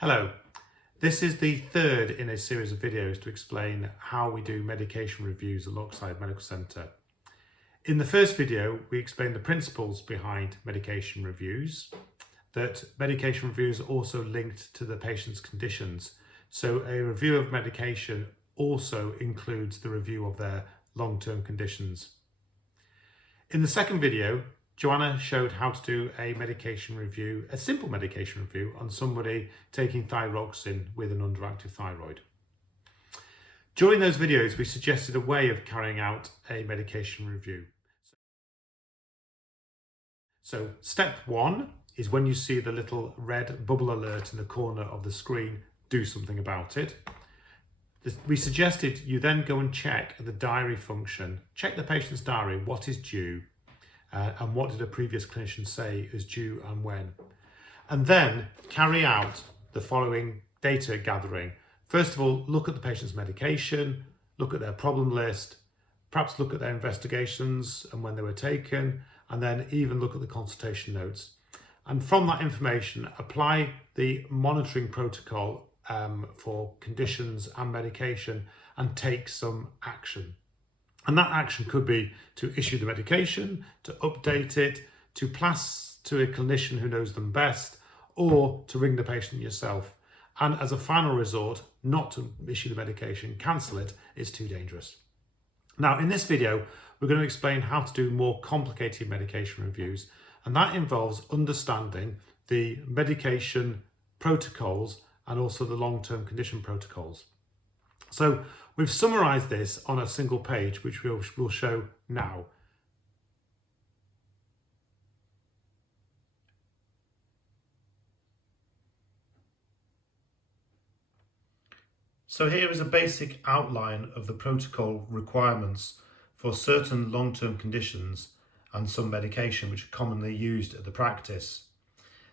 Hello, this is the third in a series of videos to explain how we do medication reviews at Lockside Medical Centre. In the first video, we explained the principles behind medication reviews, that medication reviews are also linked to the patient's conditions. So a review of medication also includes the review of their long-term conditions. In the second video, Joanna showed how to do a medication review, a simple medication review on somebody taking thyroxine with an underactive thyroid. During those videos, we suggested a way of carrying out a medication review. So step one is when you see the little red bubble alert in the corner of the screen, do something about it. We suggested you then go and check the diary function, check the patient's diary, what is due, and what did a previous clinician say is due and when. And then carry out the following data gathering. First of all, look at the patient's medication, look at their problem list, perhaps look at their investigations and when they were taken, and then even look at the consultation notes. And from that information, apply the monitoring protocol for conditions and medication and take some action. And that action could be to issue the medication, to update it, to pass to a clinician who knows them best, or to ring the patient yourself. And as a final resort, not to issue the medication, cancel it, it's too dangerous. Now, in this video, we're going to explain how to do more complicated medication reviews, and that involves understanding the medication protocols and also the long-term condition protocols. So we've summarised this on a single page, which we'll show now. So here is a basic outline of the protocol requirements for certain long-term conditions and some medication which are commonly used at the practice.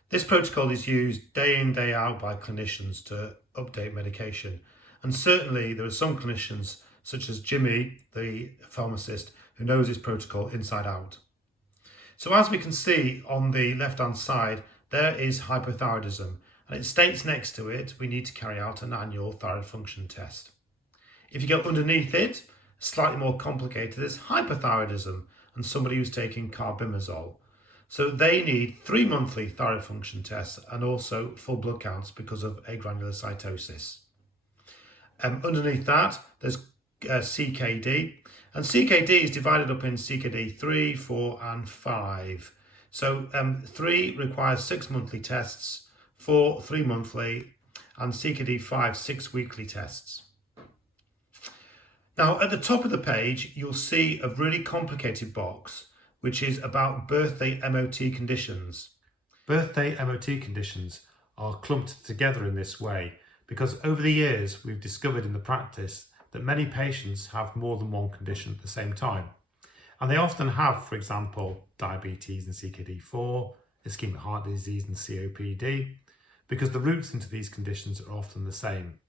This protocol is used day in, day out by clinicians to update medication. And certainly there are some clinicians, such as Jimmy, the pharmacist, who knows his protocol inside out. So as we can see on the left-hand side, there is hypothyroidism, and it states next to it, we need to carry out an annual thyroid function test. If you go underneath it, slightly more complicated, there's hypothyroidism and somebody who's taking carbimazole. So they need 3 monthly thyroid function tests and also full blood counts because of agranulocytosis. Underneath that, there's CKD, and CKD is divided up in CKD 3, 4 and 5. So 3 requires 6 monthly tests, 4 3 monthly, and CKD 5 6 weekly tests. Now at the top of the page you'll see a really complicated box which is about birthday MOT conditions. Birthday MOT conditions are clumped together in this way because over the years we've discovered in the practice that many patients have more than one condition at the same time. And they often have, for example, diabetes and CKD4, ischemic heart disease and COPD, because the roots into these conditions are often the same.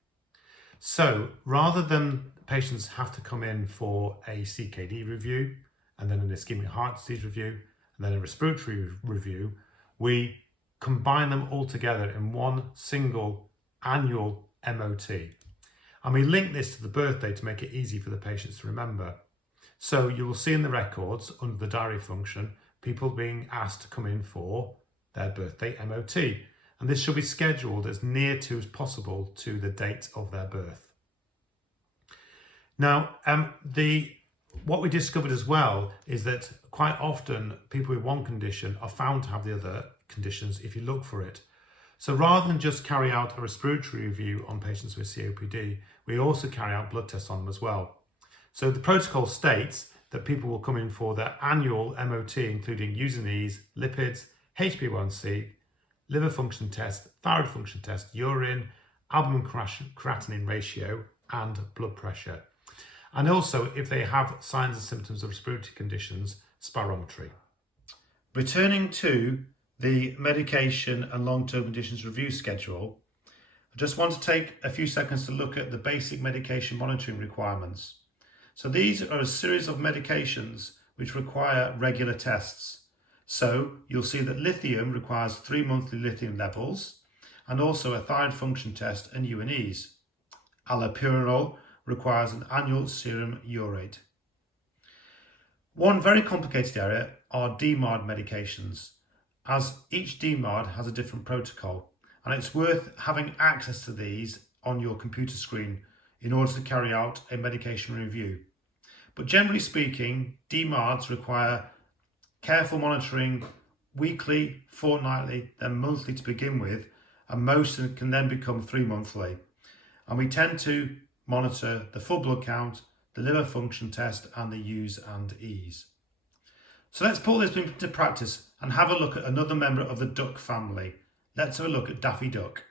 So rather than patients have to come in for a CKD review, and then an ischemic heart disease review, and then a respiratory review, we combine them all together in one single annual MOT. And we link this to the birthday to make it easy for the patients to remember. So you will see in the records under the diary function, people being asked to come in for their birthday MOT. And this should be scheduled as near to as possible to the date of their birth. Now, what we discovered as well is that quite often people with one condition are found to have the other conditions if you look for it. So rather than just carry out a respiratory review on patients with COPD, we also carry out blood tests on them as well. So the protocol states that people will come in for their annual MOT, including U&Es, lipids, HbA1c, liver function test, thyroid function test, urine, albumin creatinine ratio, and blood pressure. And also, if they have signs and symptoms of respiratory conditions, spirometry. Returning to the medication and long-term conditions review schedule, I just want to take a few seconds to look at the basic medication monitoring requirements. So these are a series of medications which require regular tests. So you'll see that lithium requires 3 monthly lithium levels, and also a thyroid function test and UNEs. Allopurinol requires an annual serum urate. One very complicated area are DMARD medications, as each DMARD has a different protocol, and it's worth having access to these on your computer screen in order to carry out a medication review. But generally speaking, DMARDs require careful monitoring weekly, fortnightly, then monthly to begin with, and most can then become 3-monthly. And we tend to monitor the full blood count, the liver function test, and the U's and E's. So let's put this into practice and have a look at another member of the duck family. Let's have a look at Daffy Duck.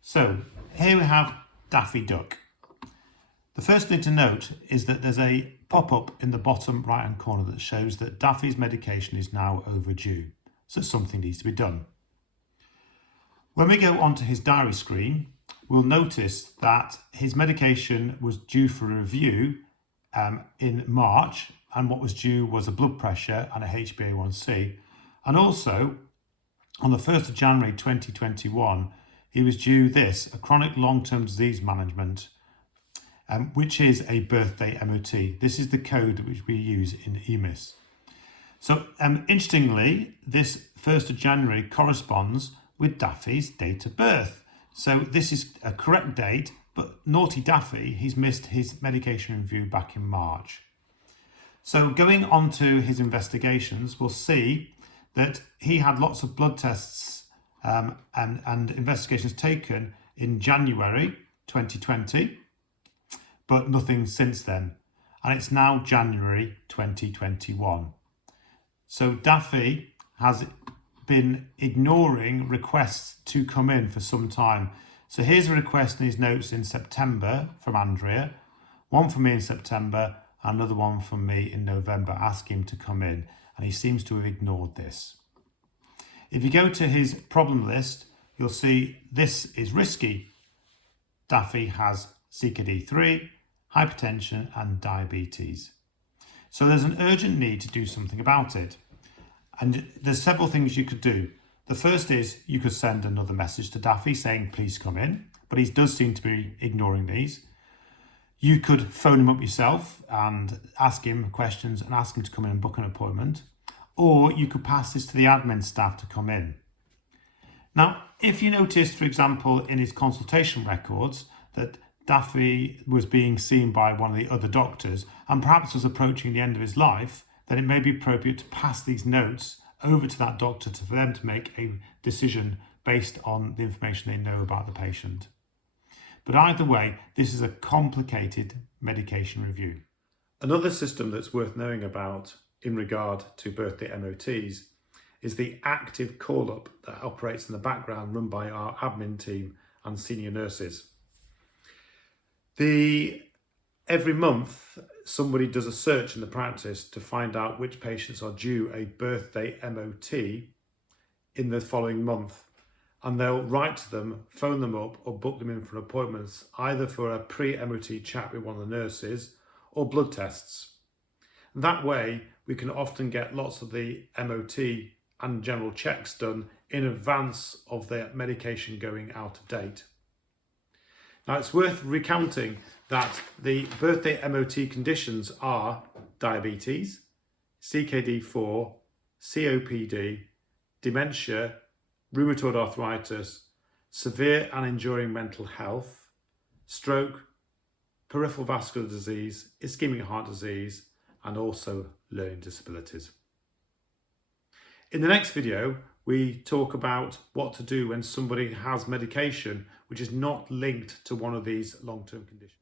So here we have Daffy Duck. The first thing to note is that there's a pop-up in the bottom right hand corner that shows that Daffy's medication is now overdue, so something needs to be done. When we go onto his diary screen, we'll notice that his medication was due for review in March, and what was due was a blood pressure and a HbA1c, and also on the 1st of January 2021 he was due a chronic long-term disease management, which is a birthday MOT. This is the code which we use in EMIS. So interestingly, this 1st of January corresponds with Daffy's date of birth. So this is a correct date, but naughty Daffy, he's missed his medication review back in March. So going on to his investigations, we'll see that he had lots of blood tests and investigations taken in January 2020, but nothing since then. And it's now January 2021. So Daffy has been ignoring requests to come in for some time. So here's a request in his notes in September from Andrea, one from me in September, and another one from me in November asking him to come in, and he seems to have ignored this. If you go to his problem list, you'll see this is risky. Daffy has CKD3, hypertension and diabetes. So there's an urgent need to do something about it. And there's several things you could do. The first is you could send another message to Daffy saying, please come in, but he does seem to be ignoring these. You could phone him up yourself and ask him questions and ask him to come in and book an appointment. Or you could pass this to the admin staff to come in. Now, if you notice, for example, in his consultation records that Daffy was being seen by one of the other doctors and perhaps was approaching the end of his life, then it may be appropriate to pass these notes over to that doctor for them to make a decision based on the information they know about the patient. But either way, this is a complicated medication review. Another system that's worth knowing about in regard to birthday MOTs is the active call-up that operates in the background, run by our admin team and senior nurses. Every month, somebody does a search in the practice to find out which patients are due a birthday MOT in the following month. And they'll write to them, phone them up, or book them in for appointments, either for a pre-MOT chat with one of the nurses or blood tests. That way, we can often get lots of the MOT and general checks done in advance of their medication going out of date. Now, it's worth recounting that the birthday MOT conditions are diabetes, CKD4, COPD, dementia, rheumatoid arthritis, severe and enduring mental health, stroke, peripheral vascular disease, ischemic heart disease, and also learning disabilities. In the next video, we talk about what to do when somebody has medication which is not linked to one of these long-term conditions.